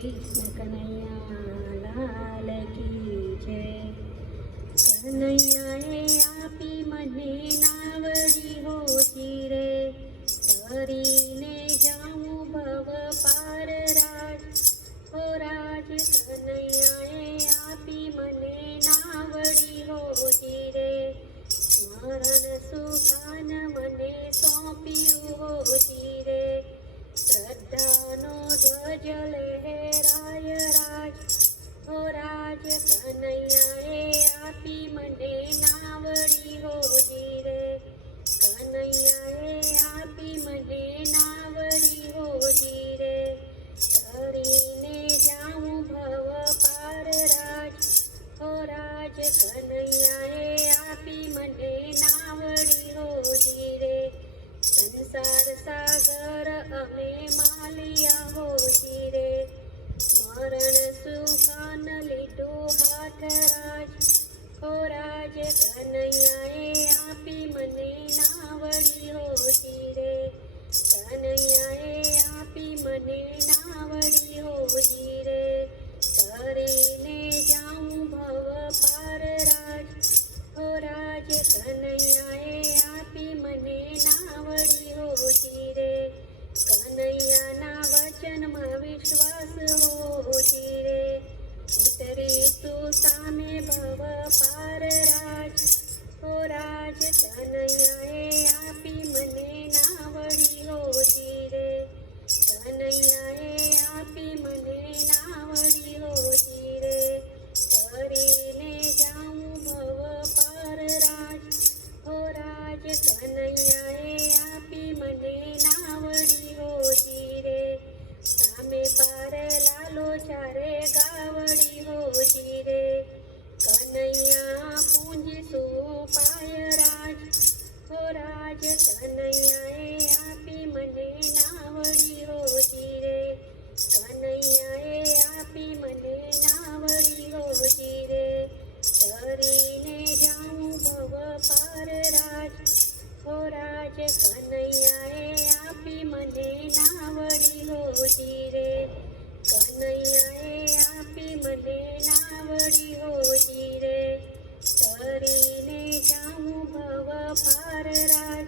કૃષ્ણ કનૈયા લાલ કી જય. કનૈયાએ આપી મને નાવડી હોતી રે, તરીને જાઉં ભવ પાર રાજ. ઓ રાજ કનૈયાએ આપી મને નાવડી હોતી રે, સ્મરણ સુખાન મને સોંપ્યું હોતી રે. શ્રદ્ધાનો ધ્વજ લહેરાય રાજ. ઓ રાજ કનૈયાએ આપી મને નાવડી હોતી રે, કનૈયાએ આપી મને નાવડી હોતી રે. તરીને જાઉં ભવ પાર રાજ. ઓ રાજ કનૈયાએ આપી મને નાવડી હોતી રે, સંસાર સાગર અમે માલિયા હોતી રે. સ્મરણ સુખાન લીધું હાથ રાજ. ઓ રાજ કનૈયાએ આપી મને નાવડી હોતી રે, કનૈયાએ આપી મને નાવડી હોતી રે. તરીને જાઉં ભવ પાર રાજ. ઓ રાજ કનૈયાએ આપી મને નાવડી હોતી રે, કનૈયાના વચનમાં વિશ્વાસ હોતી રે. ઉતરીશું સામે ભવ પાર રાજ. ઓ રાજ કનૈયાએ આપી મને નાવડી હોતી રે, કનૈયાએ આપી મને નાવડી હોતી રે. તરીને જાઉં ભવ પાર રાજ. ઓ રાજ કનૈયાએ આપી મને નાવડી હોતી રે, સામે પાર લાલો ચારે ગાવડી હોતી રે. કનૈયા પૂંજીશું પાય રાજ. ઓ રાજ કનૈયાએ આપી મને નાવડી હોતી રે, કનૈયાએ આપી મને નાવડી હોતી રે. તરીને જાઉં ભવ પાર રાજ. ઓ રાજ કનૈયાએ આપી મને નાવડી હોતી રે, કનૈયાએ આપી મને નાવડી હોતી રે. તરીને જાઉં ભવ પાર રાજ.